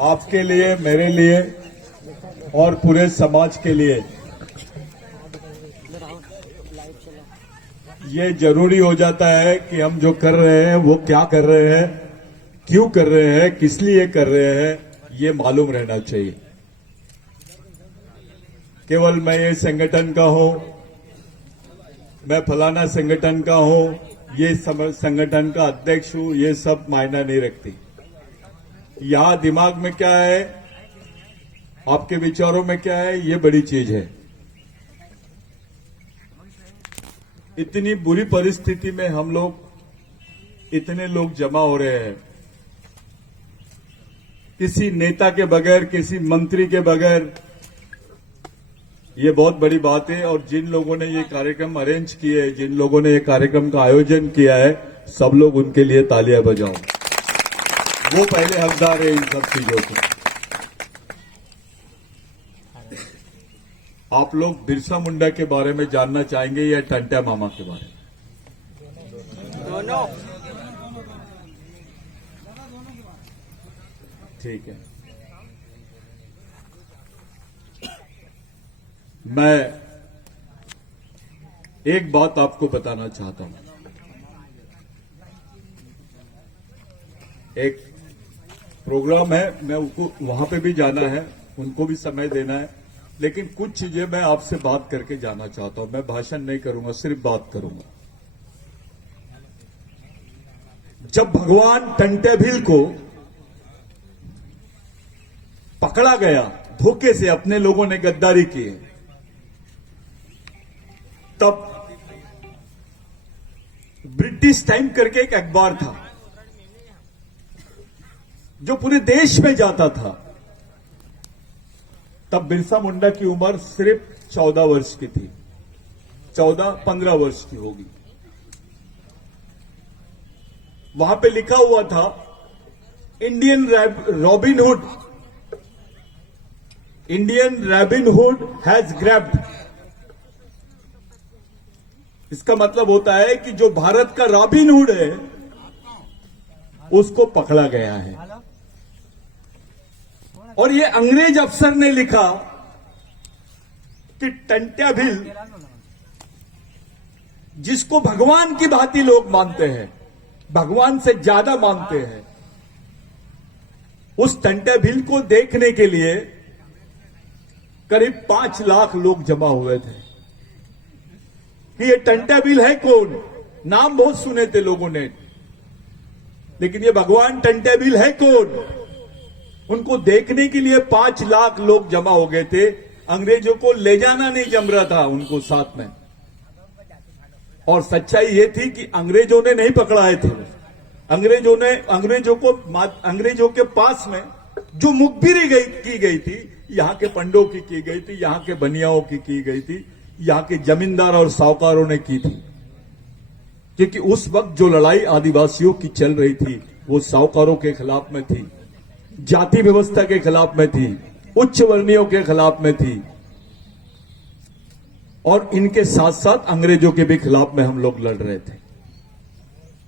आपके लिए, मेरे लिए और पूरे समाज के लिए ये जरूरी हो जाता है कि हम जो कर रहे हैं वो क्या कर रहे हैं, क्यों कर रहे हैं, किस लिए कर रहे हैं, ये मालूम रहना चाहिए। केवल मैं ये संगठन का हूं, मैं फलाना संगठन का हूं, ये संगठन का अध्यक्ष हूं, ये सब मायना नहीं रखती। यहां दिमाग में क्या है, आपके विचारों में क्या है, ये बड़ी चीज है। इतनी बुरी परिस्थिति में हम लोग, इतने लोग जमा हो रहे हैं, किसी नेता के बगैर, किसी मंत्री के बगैर, ये बहुत बड़ी बात है। और जिन लोगों ने ये कार्यक्रम अरेंज किए, जिन लोगों ने ये कार्यक्रम का आयोजन किया है, सब लोग उनके लिए तालियां बजाओ। वो पहले हकदार है इन सब चीजों के। आप लोग बिरसा मुंडा के बारे में जानना चाहेंगे या टंट्या मामा के बारे में? दोनों। ठीक है, मैं एक बात आपको बताना चाहता हूं। एक प्रोग्राम है, मैं उनको वहां पे भी जाना है, उनको भी समय देना है, लेकिन कुछ चीजें मैं आपसे बात करके जाना चाहता हूं। मैं भाषण नहीं करूंगा, सिर्फ बात करूंगा। जब भगवान टंट्या भील को पकड़ा गया, धोखे से अपने लोगों ने गद्दारी की, तब ब्रिटिश टाइम करके एक अखबार था जो पूरे देश में जाता था। तब बिरसा मुंडा की उम्र सिर्फ 14 वर्ष की थी, 14-15 वर्ष की होगी। वहां पे लिखा हुआ था, Indian robin hood has grabbed. इसका मतलब होता है कि जो भारत का रॉबिन हुड है, उसको पकड़ा गया है। और ये अंग्रेज अफसर ने लिखा कि टंट्या भील, जिसको भगवान की भांति लोग मानते हैं, भगवान से ज्यादा मानते हैं, उस टंट्या भील को देखने के लिए करीब 5 लाख लोग जमा हुए थे। कि ये टंट्या भील है कौन? नाम बहुत सुने थे लोगों ने, लेकिन ये भगवान टंट्या भील है कौन? उनको देखने के लिए 5 लाख लोग जमा हो गए थे। अंग्रेजों को ले जाना नहीं जम रहा था उनको साथ में। और सच्चाई ये थी कि अंग्रेजों ने नहीं पकड़ाए थे। अंग्रेजों के पास में जो मुखबिरी की गई थी, यहां के पंडों की गई थी, यहां के बनियाओं की गई थी, यहां के जमींदार और साहूकारों ने की थी। क्योंकि उस वक्त जो लड़ाई आदिवासियों की चल रही थी, वो साहूकारों के खिलाफ में थी, जाति व्यवस्था के खिलाफ में थी, उच्च वर्णियों के खिलाफ में थी, और इनके साथ साथ अंग्रेजों के भी खिलाफ में हम लोग लड़ रहे थे।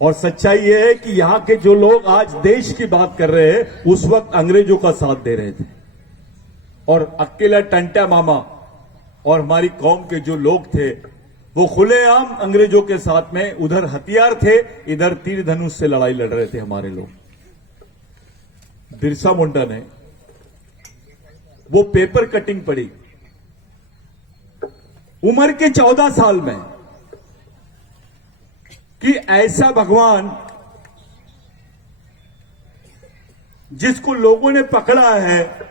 और सच्चाई यह है कि यहां के जो लोग आज देश की बात कर रहे हैं, उस वक्त अंग्रेजों का साथ दे रहे थे। और अकेला टंट्या मामा और हमारी कौम के जो लोग थे, वो खुलेआम अंग्रेजों के साथ में, उधर हथियार थे, इधर तीर धनुष से लड़ाई लड़ रहे थे हमारे लोग। बिरसा मुंडा ने वो पेपर कटिंग पड़ी उम्र के 14 साल में, कि ऐसा भगवान जिसको लोगों ने पकड़ा है,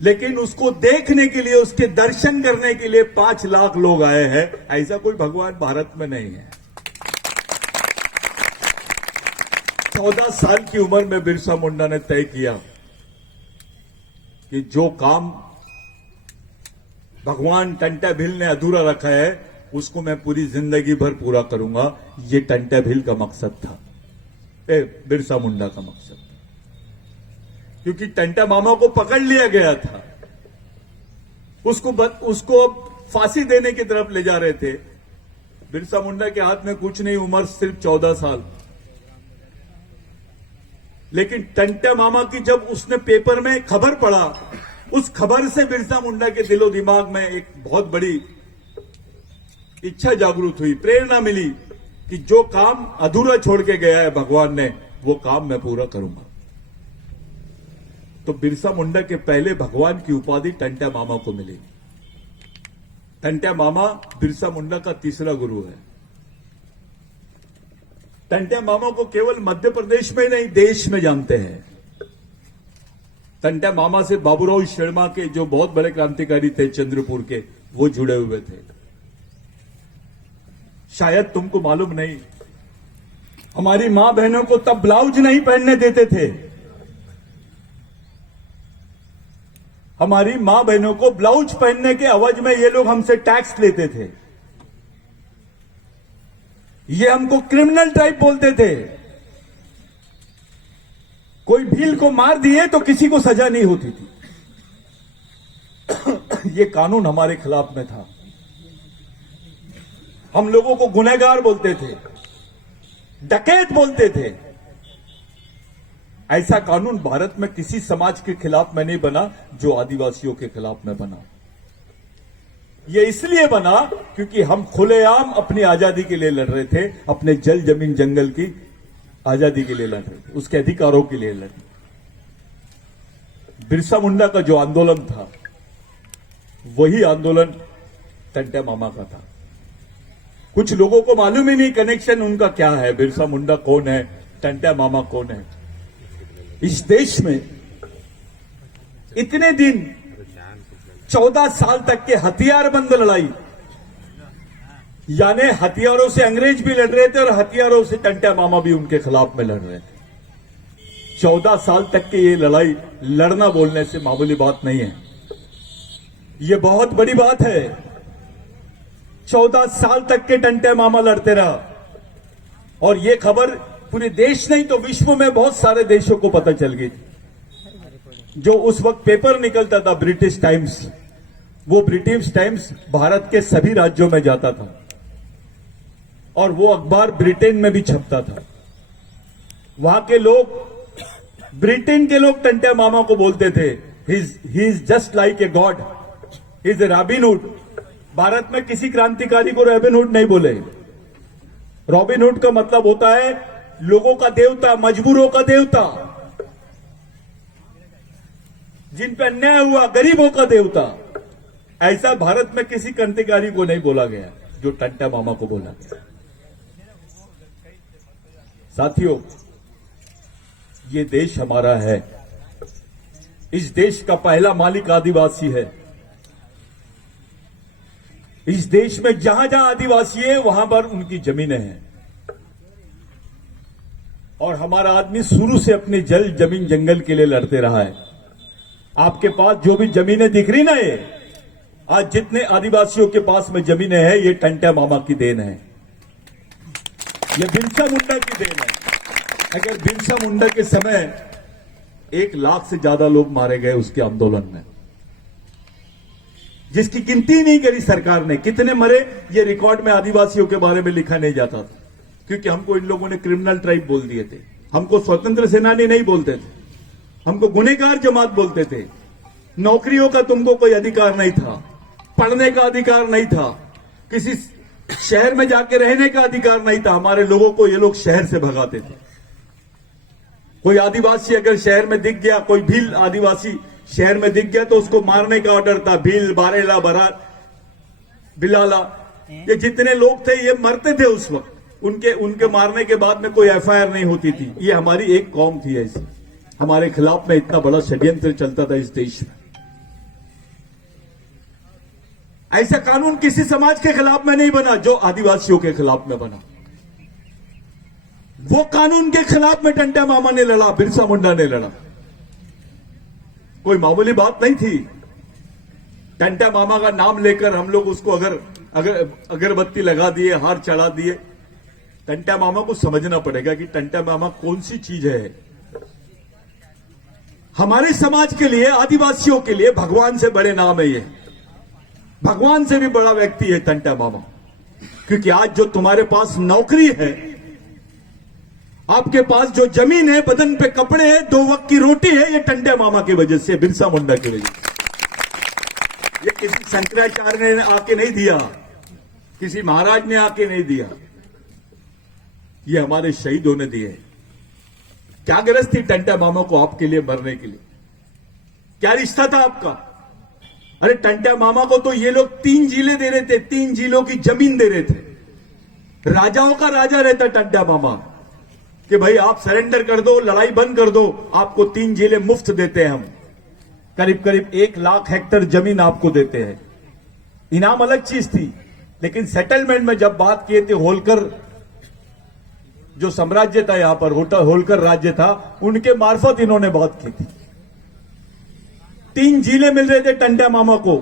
लेकिन उसको देखने के लिए, उसके दर्शन करने के लिए 5 लाख लोग आए हैं, ऐसा कोई भगवान भारत में नहीं है। 14 साल की उम्र में बिरसा मुंडा ने तय किया कि जो काम भगवान टंट्या भील ने अधूरा रखा है, उसको मैं पूरी जिंदगी भर पूरा करूंगा। ये टंट्या भील का मकसद था, बिरसा मुंडा का मकसद था। क्योंकि टंट्या मामा को पकड़ लिया गया था, उसको फांसी देने की तरफ ले जा रहे थे। बिरसा मुंडा के हाथ में कुछ नहीं, उम्र सिर्फ 14 साल। लेकिन टंटा मामा की जब उसने पेपर में खबर पढ़ा, उस खबर से बिरसा मुंडा के दिलो दिमाग में एक बहुत बड़ी इच्छा जागृत हुई, प्रेरणा मिली कि जो काम अधूरा छोड़ के गया है भगवान ने, वो काम मैं पूरा करूंगा। तो बिरसा मुंडा के पहले भगवान की उपाधि टंटा मामा को मिली। टंटा मामा बिरसा मुंडा का तीसरा गुरु है। टंटा मामा को केवल मध्य प्रदेश में नहीं, देश में जानते हैं। टंटा मामा से बाबूराव शर्मा के जो बहुत बड़े क्रांतिकारी थे चंद्रपुर के, वो जुड़े हुए थे। शायद तुमको मालूम नहीं, हमारी मां बहनों को तब ब्लाउज नहीं पहनने देते थे। हमारी मां बहनों को ब्लाउज पहनने के अवज में ये लोग हमसे टैक्स लेते थे। ये हमको क्रिमिनल टाइप बोलते थे। कोई भील को मार दिए तो किसी को सजा नहीं होती थी। ये कानून हमारे खिलाफ में था। हम लोगों को गुनहगार बोलते थे, डकैत बोलते थे। ऐसा कानून भारत में किसी समाज के खिलाफ में नहीं बना जो आदिवासियों के खिलाफ में बना। यह इसलिए बना क्योंकि हम खुलेआम अपनी आजादी के लिए लड़ रहे थे, अपने जल जमीन जंगल की आजादी के लिए लड़ रहे थे, उसके अधिकारों के लिए लड़ रहे थे। बिरसा मुंडा का जो आंदोलन था, वही आंदोलन टंटा मामा का था। कुछ लोगों को मालूम ही नहीं कनेक्शन उनका क्या है, बिरसा मुंडा कौन है, टंटा मामा कौन है। इस देश में इतने दिन 14 साल तक के हथियारबंद लड़ाई, यानी हथियारों से अंग्रेज भी लड़ रहे थे और हथियारों से टंटा मामा भी उनके खिलाफ में लड़ रहे थे। 14 साल तक की ये लड़ाई लड़ना बोलने से मामूली बात नहीं है, ये बहुत बड़ी बात है। 14 साल तक के टंटा मामा लड़ते रहा और ये खबर पूरे देश नहीं तो विश्व में बहुत सारे देशों को पता चल गई थी। जो उस वक्त पेपर निकलता था ब्रिटिश टाइम्स, वो ब्रिटिश टाइम्स भारत के सभी राज्यों में जाता था और वो अखबार ब्रिटेन में भी छपता था। वहां के लोग, ब्रिटेन के लोग टंटा मामा को बोलते थे he is just like a god, he is a Robin Hood. Bharat में किसी क्रांतिकारी को रॉबिनहुड नहीं बोले। रॉबिनहुड का मतलब होता है लोगों का देवता, मजबूरों का देवता, जिन पर अन्याय हुआ, गरीबों का देवता। ऐसा भारत में किसी क्रांतिकारी को नहीं बोला गया जो टंटा मामा को बोला गया। साथियों, ये देश हमारा है। इस देश का पहला मालिक आदिवासी है। इस देश में जहां जहां आदिवासी है वहां पर उनकी जमीनें हैं और हमारा आदमी शुरू से अपने जल जमीन जंगल के लिए लड़ते रहा है। आपके पास जो भी जमीनें दिख रही ना, ये आज जितने आदिवासियों के पास में जमीनें हैं, ये टंटा मामा की देन है, ये बिरसा मुंडा की देन है। अगर बिरसा मुंडा के समय 1 लाख से ज्यादा लोग मारे गए उसके आंदोलन में, जिसकी गिनती नहीं करी सरकार ने, कितने मरे ये रिकॉर्ड में आदिवासियों के बारे में लिखा नहीं जाता था क्योंकि हमको इन लोगों ने क्रिमिनल ट्राइब बोल दिए थे। हमको स्वतंत्र सेनानी नहीं बोलते थे, हमको गुनहगार जमात बोलते थे। नौकरियों का तुमको कोई अधिकार नहीं था, पढ़ने का अधिकार नहीं था, किसी शहर में जाके रहने का अधिकार नहीं था। हमारे लोगों को ये लोग शहर से भगाते थे। कोई आदिवासी अगर शहर में दिख गया, कोई भील आदिवासी शहर में दिख गया तो उसको मारने का ऑर्डर था। भील, बारेला, बरार, बिलाला, ये जितने लोग थे ये मरते थे उस वक्त। उनके मारने के बाद में कोई एफआईआर नहीं होती थी। ये हमारी एक कौम थी ऐसी। हमारे खिलाफ में इतना बड़ा षड्यंत्र चलता था इस देश में। ऐसा कानून किसी समाज के खिलाफ में नहीं बना जो आदिवासियों के खिलाफ में बना। वो कानून के खिलाफ में टंटा मामा ने लड़ा, बिरसा मुंडा ने लड़ा। कोई मामूली बात नहीं थी। टंटा मामा का नाम लेकर हम लोग उसको अगर अगरबत्ती लगा दिए, हार चढ़ा दिए, टंटा मामा को समझना पड़ेगा कि टंटा मामा कौन सी चीज है। हमारे समाज के लिए, आदिवासियों के लिए भगवान से बड़े नाम है ये। भगवान से भी बड़ा व्यक्ति है टंटा मामा। क्योंकि आज जो तुम्हारे पास नौकरी है, आपके पास जो जमीन है, बदन पे कपड़े हैं, 2 वक्त की रोटी है, ये टंटे मामा की वजह से, बिरसा मुंडा की वजह से। ये किसी शंकराचार्य ने आके नहीं दिया, किसी महाराज ने आके नहीं दिया, ये हमारे शहीदों ने दिए। क्या गरज थी टंटा मामा को आपके लिए मरने के लिए? क्या रिश्ता था आपका? अरे टंटा मामा को तो ये लोग 3 जिले दे रहे थे, 3 जिलों की जमीन दे रहे थे। राजाओं का राजा रहता टंटा मामा कि भाई आप सरेंडर कर दो, लड़ाई बंद कर दो, आपको 3 जिले मुफ्त देते हैं हम। करीब करीब 1 लाख हेक्टेयर जमीन आपको देते हैं। इनाम अलग चीज थी, लेकिन सेटलमेंट में जब बात किए थे, होलकर जो साम्राज्य था यहां पर, होलकर राज्य था, उनके मार्फत इन्होंने बात की थी। 3 जिले मिल रहे थे टंटा मामा को,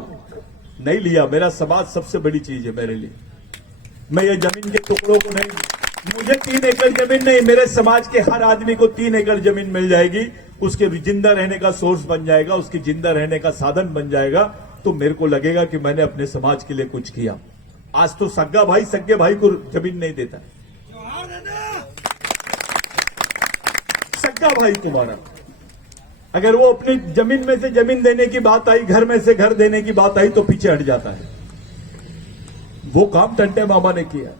नहीं लिया। मेरा समाज सबसे बड़ी चीज है मेरे लिए। मैं ये जमीन के टुकड़ों को नहीं, मुझे 3 एकड़ जमीन नहीं, मेरे समाज के हर आदमी को 3 एकड़ जमीन मिल जाएगी, उसके जिंदा रहने का सोर्स बन जाएगा, उसकी जिंदा रहने का साधन बन जाएगा, तो मेरे को लगेगा कि मैंने अपने समाज के लिए कुछ किया। आज तो सग्गा भाई सग्गे भाई को जमीन नहीं देता, सग्गा भाई तुम्हारा। अगर वो अपनी जमीन में से जमीन देने की बात आई, घर में से घर देने की बात आई, तो पीछे हट जाता है। वो काम टंटे मामा ने किया।